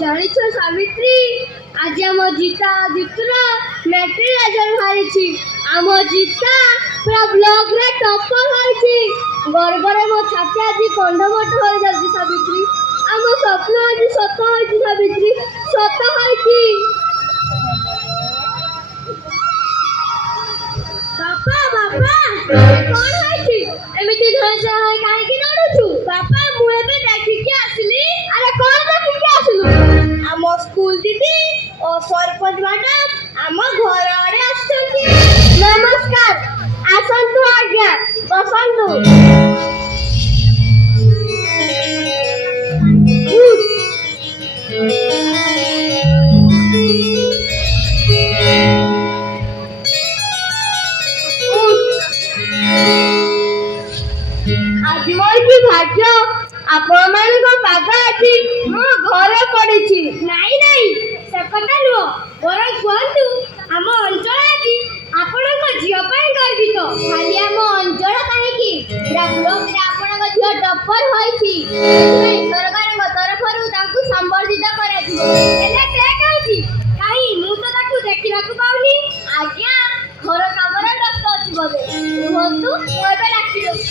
ଜାଣିଛ ସାବିତ୍ରୀ, ଆଜି ଆମ ଜିତା ଜିତୁର ମ୍ୟାଟ୍ରିକ ରେଜଲ୍ଟ ବାହାରିଛି। ଆମ ଜିତା ପୁରା ବ୍ଲକରେ ଟପର ହୋଇଛି। ଗର୍ବରେ ମୋ ଛାତି ଆଜି କଣ୍ଡମଟ ହୋଇଯାଉଛି ସାବିତ୍ରୀ। ଆମ ସ୍ୱପ୍ନ ଆଜି ସତ ହୋଇଛି ସାବିତ୍ରୀ, ସତ ହୋଇଛି। ବାପା ବାପା କଣ ହେଇଛି? ଏମିତି ଧୈର୍ଯ୍ୟ ହୋଇ କାହିଁକି ଲଢୁଛୁ? ବାପା ମୁଁ ଏବେ ଦେଖିକି ଆସିଲି। ଆରେ କଣ ଦେଖିକି ଆସିଲୁ? ଆମ ସ୍କୁଲ ଦିଦି ଓ ସରପଞ୍ଚ ମ୍ୟାଡାମ ଆମ ଘର ଆଡେ ଆସିଛନ୍ତି। ନମସ୍କାର, ଆସନ୍ତୁ ଆଜ୍ଞା, ବସନ୍ତୁ। ଆଜି ମୋର କି ଭାଗ୍ୟ, ଆପଣମାନଙ୍କ ପାଦ ଆଜି ମୋ ଘରେ ପଡିଛି। ନାଇଁ ନାଇଁ, ସେ କଥା ନୁହଁ, ବରଂ କୁହନ୍ତୁ ଆମ ଅଞ୍ଚଳ ଆଜି ଆପଣଙ୍କ ଝିଅ ପାଇଁ ଗର୍ବିତ। ଖାଲି ଆମ ଅଞ୍ଚଳ କାହିଁକି, ବ୍ଲକରେ ଆପଣଙ୍କ ଝିଅ ଟପର ହୋଇଛି। ସେଥିପାଇଁ ସରକାରଙ୍କ ତରଫରୁ ତାଙ୍କୁ ସମ୍ବର୍ଦ୍ଧିତ କରାଯିବ। ହେଲେ ସେ କେଉଁଠି? କାହିଁ ମୁଁ ତ ତାକୁ ଦେଖିବାକୁ ପାଉନି। ଆଜ୍ଞା, ଘର କାମରେ ବ୍ୟସ୍ତ ଅଛି ବୋଧେ। ରୁହନ୍ତୁ, ମୁଁ ଏବେ ଡାକିଦେଉଛି।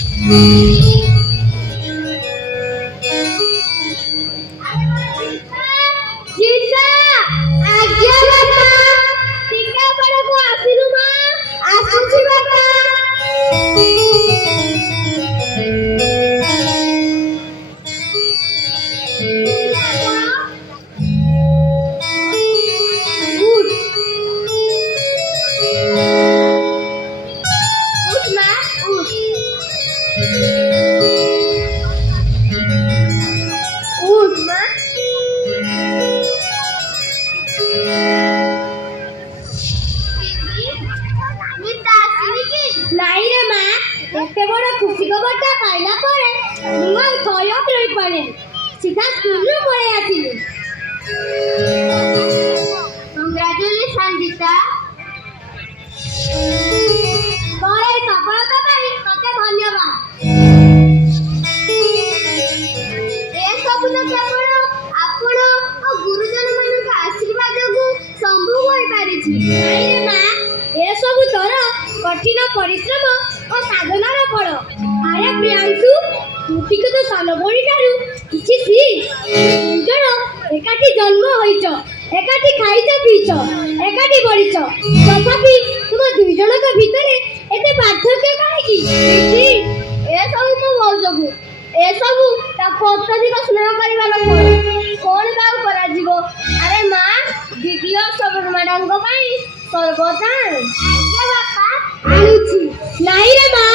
ଜିତା, ଆଜ୍ଞା ବାପା। ଟିକେ ଏପଟକୁ ଆସିଲୁ ମା। ଆସୁଛି ବାପା। ଉଠ ମା, ଉଠ। ଉଠ ମା। ନାଇଁ ରେ ମା, ଏତେ ବଡ ଖୁସି ଖବରଟା ପାଇଲା ପରେ ମୁଁ ଆଉ ଧୈର୍ଯ୍ୟ ରହିପାରେନି। ସିଧା ସ୍କୁଲରୁ ପଳେଇ ଆସିଲି। କଂଗ୍ରାଚୁଲେସନ ଜିତା। ମୋର ଏହି ସଫଳତା ପାଇଁ ତତେ ଧନ୍ୟବାଦ। ଏସବୁ ତ କେବଳ ଆପଣ ଓ ଗୁରୁଜନମାନଙ୍କ ଆଶୀର୍ବାଦ ଯୋଗୁଁ ସମ୍ଭବ ହୋଇପାରିଛି। ନାଇଁ ରେ ମା, ଏସବୁ ତୋର କଠିନ ପରିଶ୍ରମ ଓ ସାଧନାର ଫଳ। ଆରେ ପ୍ରିୟାଂଶୁ, ତୁ ଟିକେ ତ ସାନ ଭଉଣୀଠାରୁ କିଛି ଶିଖ। ଦୁଇ ଜଣ ଏକାଠି ଜନ୍ମ ହୋଇଛ, ଏକାଠି ଖାଇଛ ପିଇଛ, ଏକାଠି ବଢିଛ, ତଥାପି ତୁମ ଦୁଇ ଜଣଙ୍କ ଭିତରେ ଏତେ ପାର୍ଥକ୍ୟ କାହିଁକି? ଏସବୁ ମୋ ବୋଉ ଯୋଗୁଁ। ଏସବୁ ତାକୁ ଅତ୍ୟଧିକ ସ୍ନେହ କରିବାର ଫଳ। କଣ ତାକୁ କରାଯିବ? ଆରେ ମା, ଦିଦି ଓ ସରପଞ୍ଚ ମ୍ୟାଡାମଙ୍କ ପାଇଁ ସର୍ବଦା ଆଜ୍ଞା ବାପା, ଆଣୁଛି। ନାଇଁ ରେ ମା,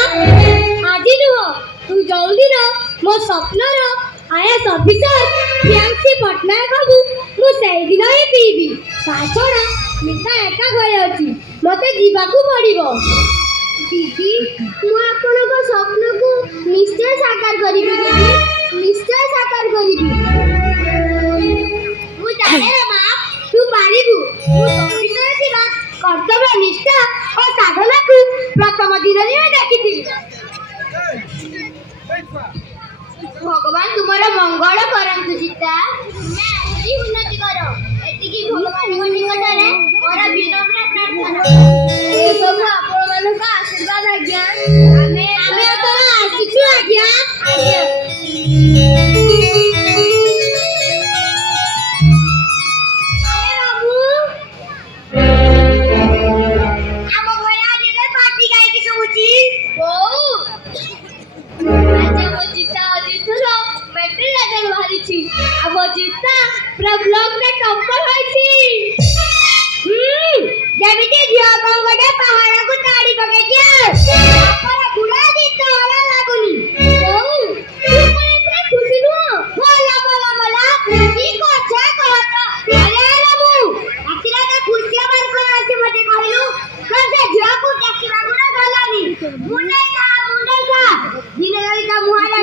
ଆଜି ନୁହଁ, ତୁ ଯୋଉଦିନ ମୋ ସ୍ୱପ୍ନର ଆଇଏଏସ୍ ଅଫିସର ପ୍ରିୟାଂଶୀ ପଟ୍ଟନାୟକ ହବୁ, ମୁଁ ସେଇଦିନ ହିଁ ପିଇବି। ତା ଛଡ଼ା ମିତା ଏକା ଘରେ ଅଛି, ମତେ ଯିବାକୁ ପଡିବ। ଦିଦି, ମୁଁ ଆପଣଙ୍କ ସ୍ୱପ୍ନକୁ ନିଶ୍ଚୟ ସାକାର କରିବି ଦିଦି, ନିଶ୍ଚୟ ସାକାର କରିବି। ମୁଁ ଜାଣେ ରେ ମା, ତୁ ପାରିବୁ। ମୁଁ ତୋ ଭିତରେ ଥିବା କର୍ତ୍ତବ୍ୟ ନିଷ୍ଠା ଓ ସାଧନାକୁ ପ୍ରଥମ ଦିନରେ ହିଁ ଦେଖିଥିଲି। ଭଗବାନ ତୁମର ମଙ୍ଗଳ କରନ୍ତୁ ଜିତା। ତୁମେ ଆହୁରି ଉନ୍ନତି କର, ଏତିକି ଭଗବାନଙ୍କ ନିକଟରେ ମୋର ବିନମ୍ର ପ୍ରାର୍ଥନା। ଏସବୁ ଆପଣମାନଙ୍କ ଆଶୀର୍ବାଦ ଆଜ୍ଞା। ଆମେ ଏଥର ଆସିଛୁ ଆଜ୍ଞା। ଆମ ଘରେ ଆଜି ପାର୍ଟି କାହିଁକି ଶୁଭୁଛି? ବୋଉ, ଆଜି ଆମ ଜିତା ଜିତୁର ମ୍ୟାଟ୍ରିକ ରେଜଲ୍ଟ ବାହାରିଛି। ଆମ ଜିତା ପୁରା ବ୍ଲକରେ ଟପର ହୋଇଛି। ଯେମିତି ଝିଅ କଣ ଗୋଟେ ପାହାଡକୁ ତାଡି ପକେଇଛି। ବାପର ବୁଢା ଜିତ ଭଳିଆ ଲାଗୁନି। ବୋଉ, ତୁ କଣ ଏଥିରେ ଖୁସି ନୁହଁ? ଭଲ ଭଲ ଭଲ, କି କଥା କହ ତ। ଆରେ ବୋଉ, ଏଥିରେ ତ ଖୁସି ହବାର କଣ ଅଛି ମତେ କହିଲୁ? ତ ସେ ଝିଅକୁ ଦେଖିବାକୁ ନା ଗଲାନି। ମୁଣ୍ଡେଇ ଥା, ଦିନେ ଯଦି ତା ମୁହଁରେ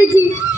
ହୋଇପାରୁଛି।